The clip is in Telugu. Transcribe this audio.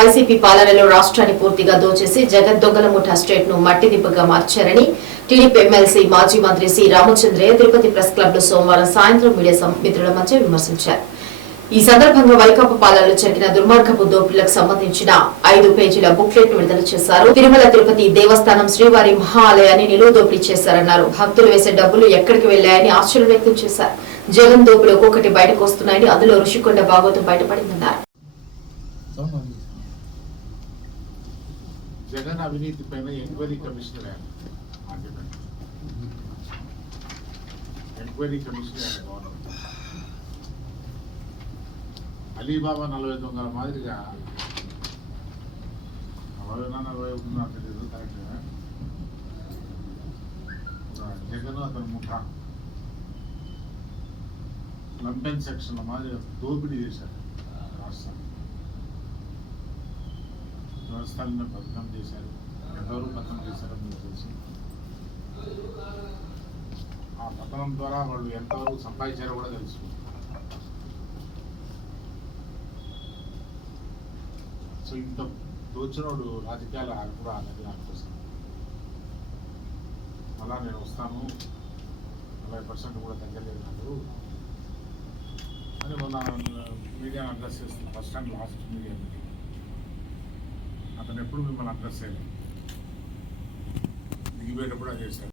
వైసీపీ పాలనలో రాష్ట్రాన్ని పూర్తిగా దోచేసి జగన్ దొంగల ముఠా స్టేట్ ను మట్టిదిబ్బగా మార్చారని టీడీపీ ఎమ్మెల్సీ మాజీ మంత్రి C Ramachandraiah Tirupati press club లో సోమవారం సాయంత్రం మీడియా మిత్రుల మధ్య విమర్శించారు. ఈ సందర్భంగా వైకాపా పాలనలో జరిగిన దుర్మార్గపు దోపిడీలకు సంబంధించిన 5 పేజీల బుక్లెట్ ను విడుదల చేశారు. తిరుమల తిరుపతి దేవస్థానం శ్రీవారి మహా ఆలయాన్ని నిలువ దోపిడీ చేశారన్నారు. భక్తులు వేసే డబ్బులు ఎక్కడికి వెళ్లాయని ఆశ్చర్యం వ్యక్తం చేశారు. జగన్ దోపిడీ ఒక్కొక్కటి బయటకు వస్తున్నాయని, అందులో ఋషికొండ భాగవతం బయటపడిందన్నారు. జగన్ అవినీతి పైన ఎంక్వైరీ కమిషన్ అలీబాబా 40 దొంగల మాదిరిగా 40 ఉందో తెలియదు కరెక్ట్గా జగన్ అతని ముఠా లంపెన్ సెక్షన్ మాదిరి దోపిడీ చేశారు. రాష్ట్రాన్ని వ్యవస్థలను పథకం చేశారు. ఎంతవరకు పథకం చేశారో మీకు తెలుసు. ఆ పథకం ద్వారా వాళ్ళు ఎంతవరకు సంపాదించారో కూడా తెలుసు. సో ఇంత దోచినోడు రాజకీయాలు కూడా అనేది నాకు వస్తాను. అలా నేను వస్తాను 40% కూడా తగ్గలేదు నాకు అని మొన్న మీడియాను అడ్రస్ చేస్తున్నా. First and last media meeting. అతను ఎప్పుడు మిమ్మల్ని అడ్రస్ చేయలేదు. దిగిపోయేటప్పుడు అది చేశారు.